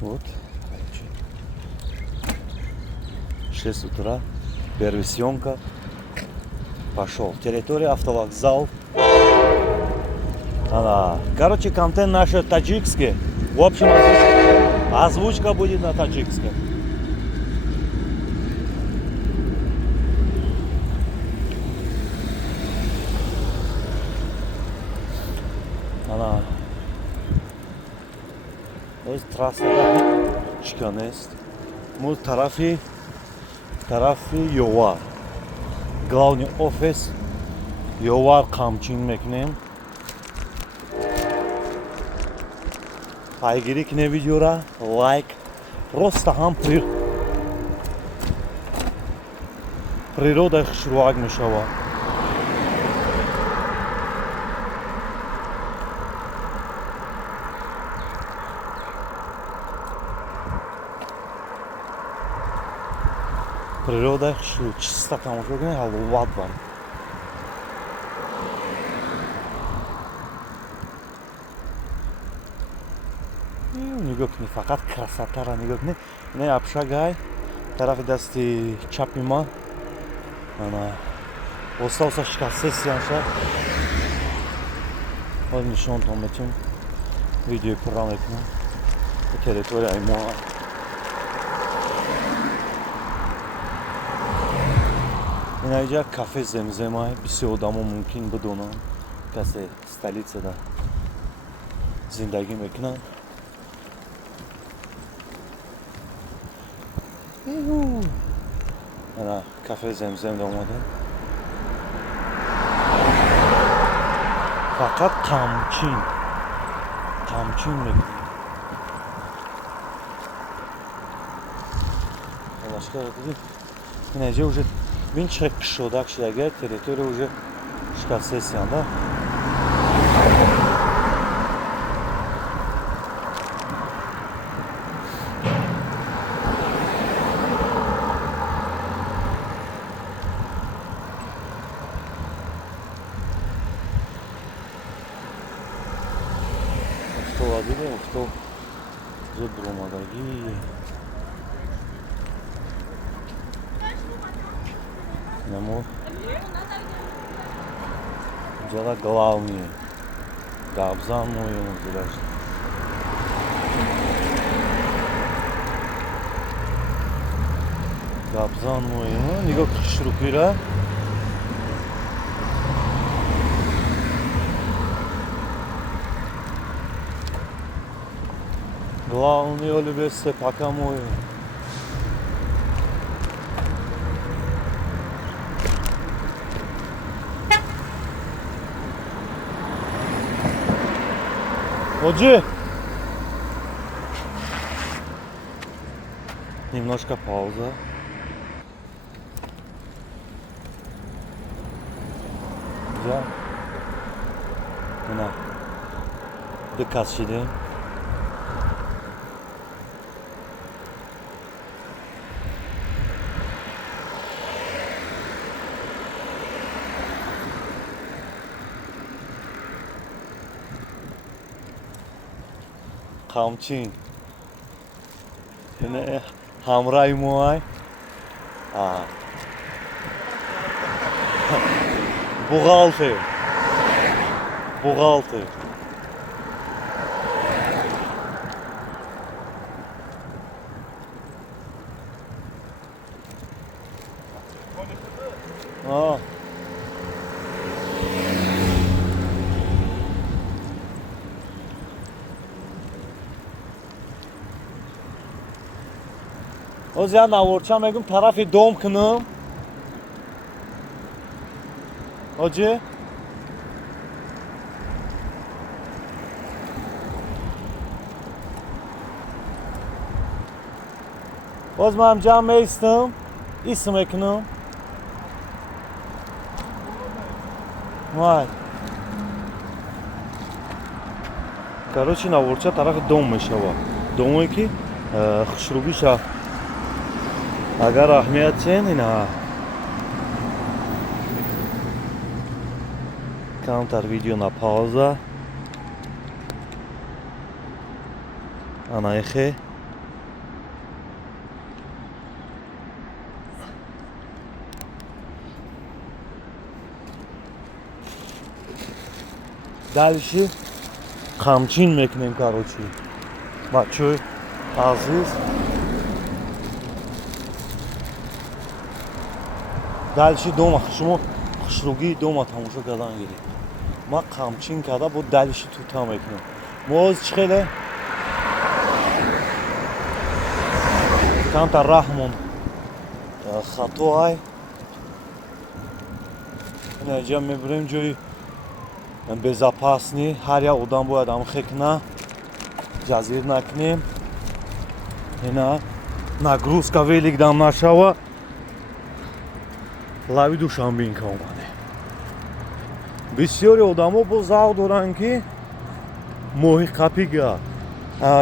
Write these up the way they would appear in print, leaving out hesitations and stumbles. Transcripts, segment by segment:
Вот. 6 утра. Первая съемка. Пошел. Территория автовокзал. Короче, контент наш таджикский. В общем, озвучка будет на таджикском. Трасса чиканест. Мы тарафи Йовар. Главный офис Йовар Камчин мекнем. Пайгири кине видеора, лайк. Просто хам природа хушруак мешава. Природа чистота мушруак, халват бар. Нигоҳ кунӣ, фақат красотара нигоҳ кунӣ. Ина Абшагай, тарафи дасти чапи ман. Остался шикасе сиянша. Ҳол нишонтон метавонем видеои пурра мекунам. Территорияи мо. Ина инҷа кафе Земземай. Бисёр одамо мумкин бидонанд, касе столицада зиндагӣ мекунанд. Ана кафе Земзем омадем. Фақат Камчин мекунем. Лашкар дидем. Ин инҷа уже бин чӣ пешода шуда, территория уже шикастесиян, да? Кто зуд бромадаги. Нему дела главные. Габзан мой ему зелаш. Габзан мой ему. Нигоҳ хушрукира. Главный олюбесе пока мой. Оджи! Немножко пауза. Да. На. Дикkat şiddet. Камчин. Yine hamray muay. Buğaltı. Озя наворчам мегум тарафи дом кунам. Оҷи боз ман ҷамъ меистам, исм мекунам. Вай. Короче, наворча тарафи дом мешавад. Доме ки хушрубиша агар аҳамият чен ина камтар видео на пауза. Ана эхе дальше қамчин мекунем короче. Бачаҳои азиз, дальше дома шумо хушругии дома тамошо кардан гиред. Ман қамчин карда бо дальше тута мекунам. Моз чӣ хеле камтар раҳмон хатоай. Инҷа мебурем ҷои безопасни. Ҳар як одам бояд амхекна ҷазир накунем. Ина нагрузка велик дам нашава. Лави Душанбинка омаде. Бисёри одамо бо завқ доранд ки моҳи қапига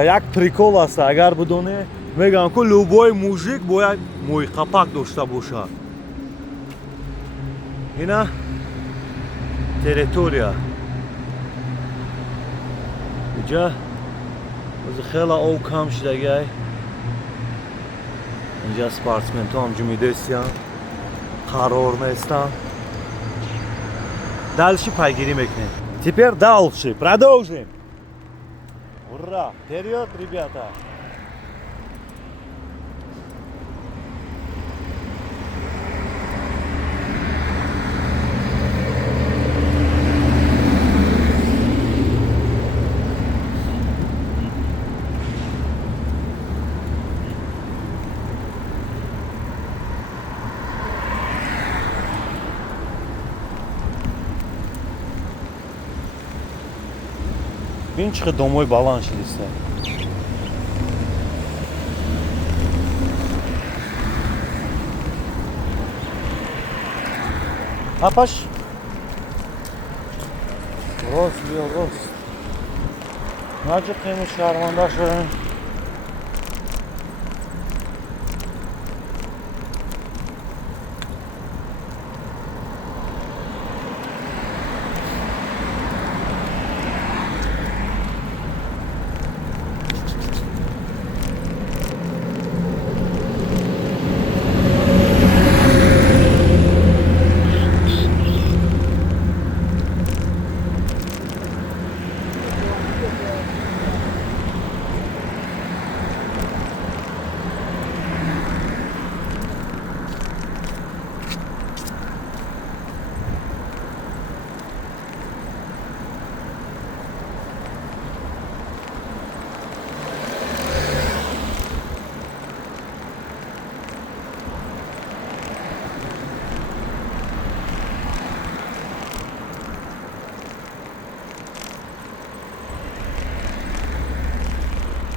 як прикол аст. Агар бидоне мегӯям ки любой мужик бояд моҳи қапак дошта бошад. Ина территория. Инҷа хела об кам шудагай. Инҷа спортсменто ҳамҷо медестиянд, қарор нестанд. Дальше пайгирӣ мекунем. Теперь дальше продолжим. Ура! Вперед, ребята! Бин чӣ домои баланд шидиста. Апаш. Рост биё рост. Наҷи қими шарманда шудем.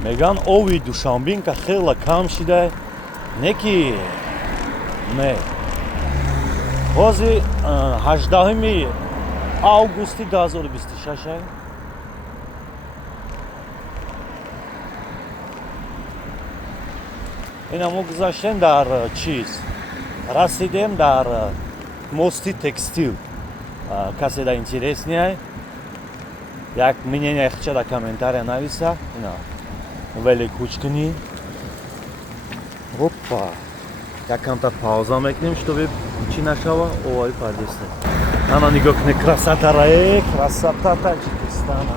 Меган ови Душанбинка хела кам шуда. Не ки не. Ҳозир 18 августи 2026. Ина мо гузаштем дар чиз. Расидем дар мости текстил. Касе да интереснее. Як мнение хча да комментария нависа. Ина вели кучкини. Опа. Якамта пауза мекунем, чтобы чӣ нашава. Ой, падеста. Ана нигоҳ кунед, красотара, красота Таҷикистона.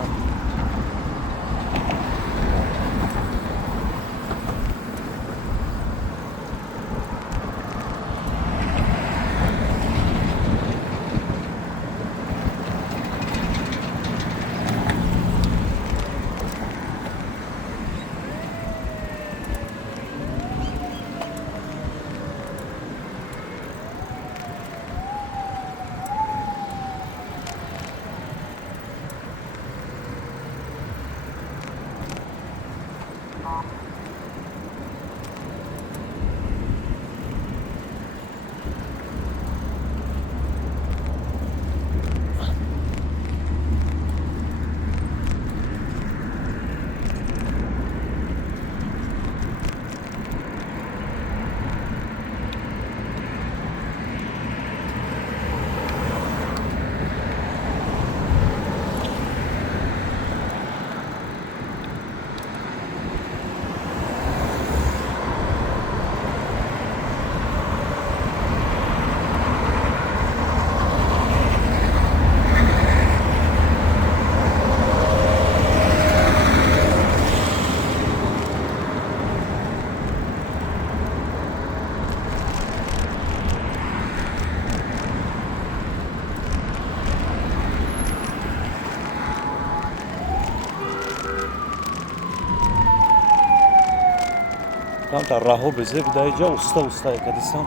Камта раҳо безеб дар ҷо уста якадисам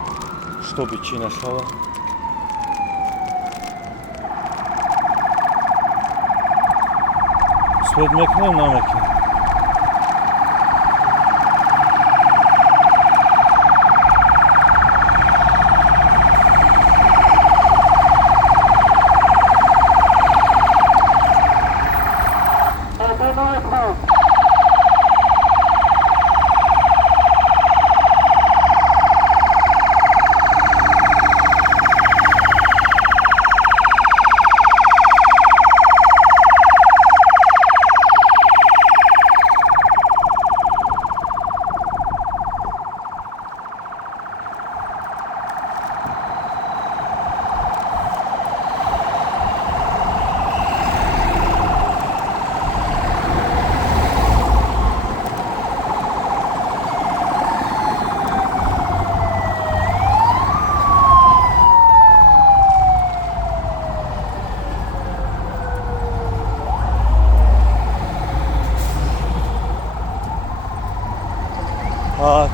чтобы чӣ нашава. Свет мекунем, намекунем.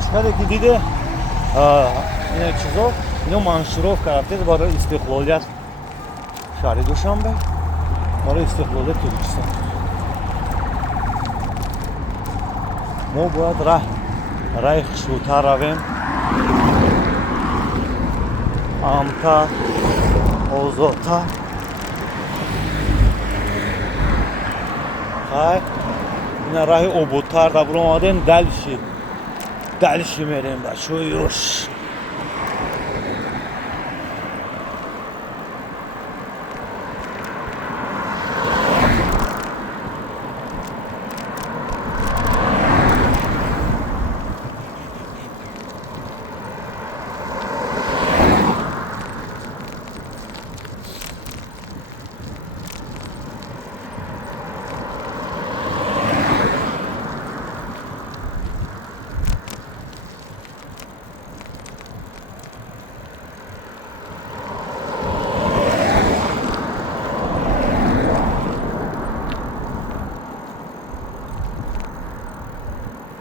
Чикаре ки диде ина чизо ино маншуровка рафтед барои истиқлолият шаҳри Душанбе, барои истиқлолият Тоҷикистон. мо бояд раҳи хушлутар равем, амтар, озодтар. хай ина раҳи ободтар дабур омадем, дальше мерем бачаҳои ёш.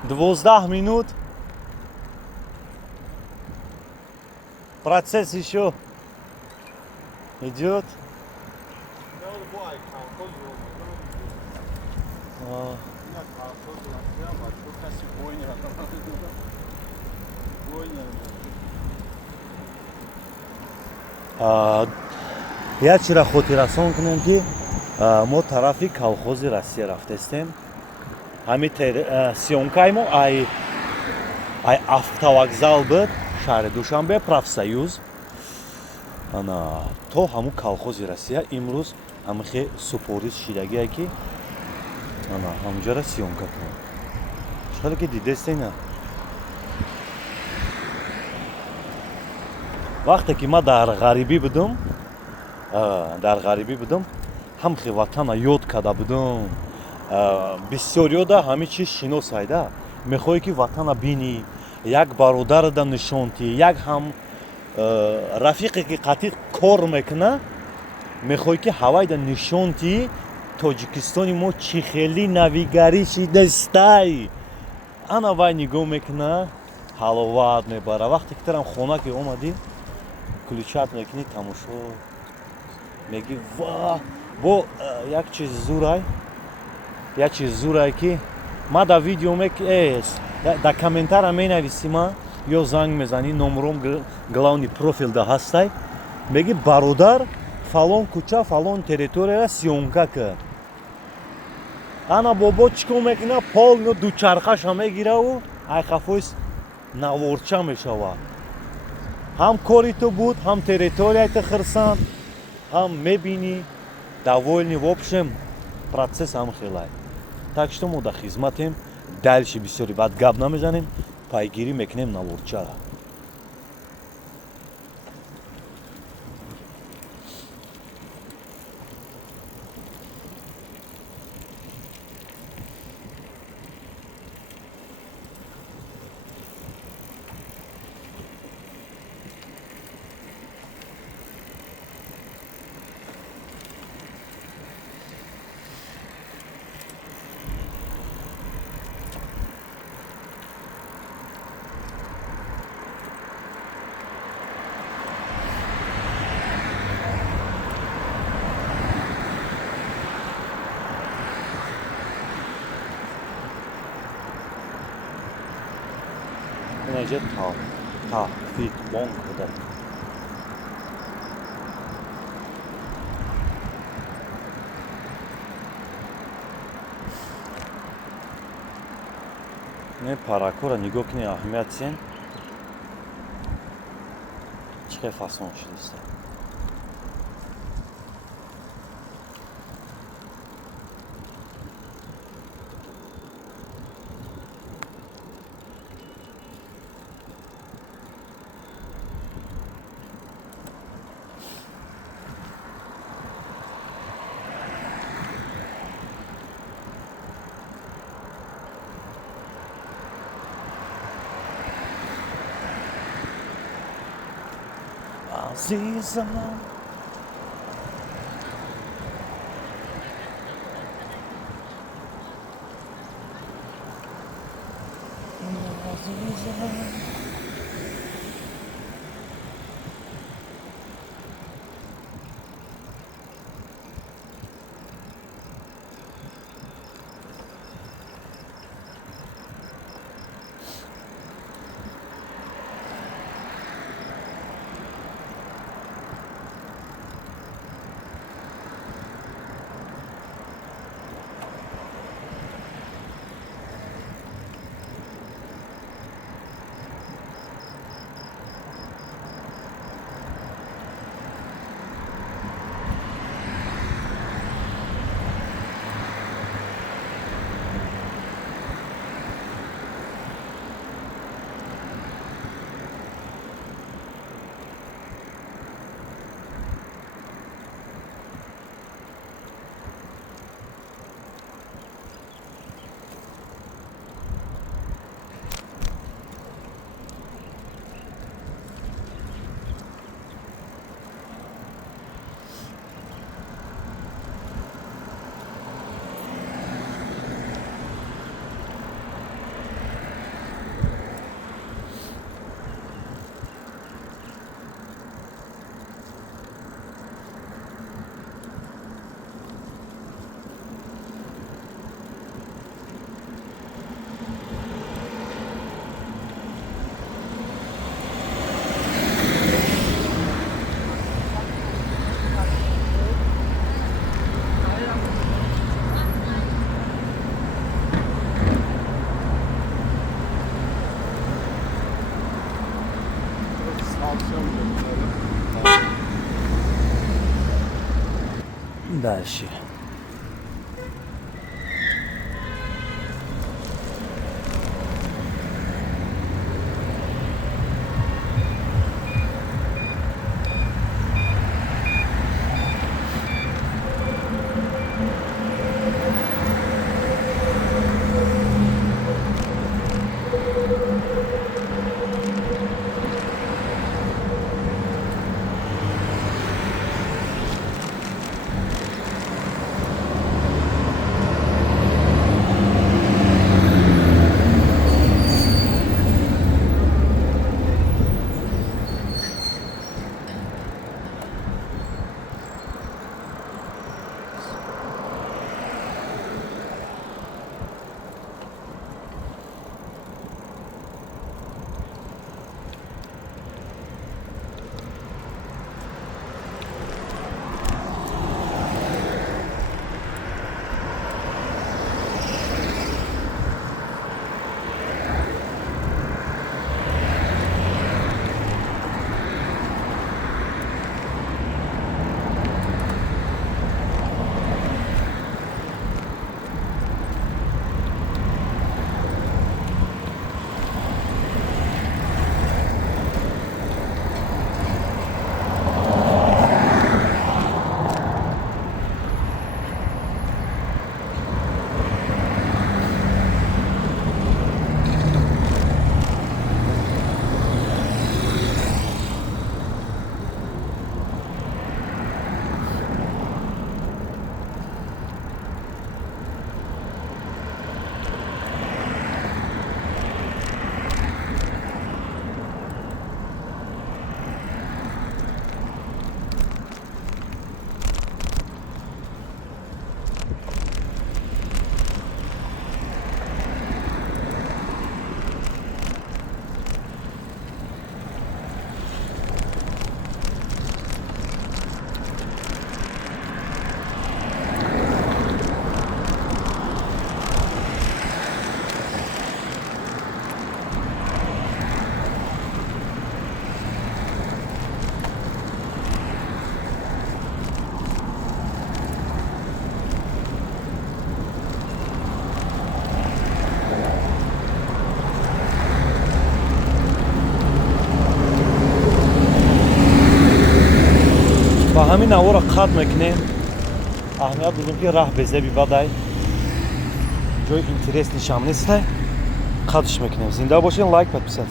Двуздаҳ минут процесс ещё идёт. як чиро хотиррасон кунем ки мо тарафи колхози Россия рафтестем. ҳами сёнкаи мо ай автовокзал буд шаҳри Душанбе, профсоюз ана то ҳаму колхози Россия имрӯз ҳамихе супориш шидагие ки ана ҳамҷоро сёнка кунем. школе ки дидестена вақте ки ма дар ғарибӣ будум ҳамихе ватана ёд карда будум. бисёриёда ҳамин чиз шиносайда мехоҳӣ ки ватана бинӣ, як бародарда нишонтӣ, як ҳам рафиқе ки қатъи кор мекуна мехоҳӣ ки ҳавайда нишонтӣ Тоҷикистони мо чӣ хеле навигарӣ шидастай. ана вай нигоҳ мекуна, ҳаловат мебара. вақте ки тарам хона ки омадӣ ключат мекунӣ, тамошо мегӣ ва бо як чиз зурай ки ма да видео да комментара менависима ё занг мезанӣ, номром главни профилда ҳастай, меги бародар фалон кӯча фалон территорияра сёнка кард. ана бобо чикор мекуна, пол дучархаша мегираву айхафоис наворча мешавад. ҳам кори ту буд, ҳам территорияи ту хирсанд, ҳам мебинӣ довольни. в общем процесс ҳам хелай. так что мо дар хизматем, дальше бисёри баъд гап намезанем, пайгирӣ мекунем наворчара. Necə tahvid bankda. Ne parakora nigokni ahmiyatsin. Çiğ fason şiliste. Azizam, azizam. Дальше. ҳамин ҳаворо қат мекунем. аҳамият будем ки раҳ безеби бадай ҷои интереснишам нестай. Қатш мекунем. Зинда бошен, лайк, подписаться.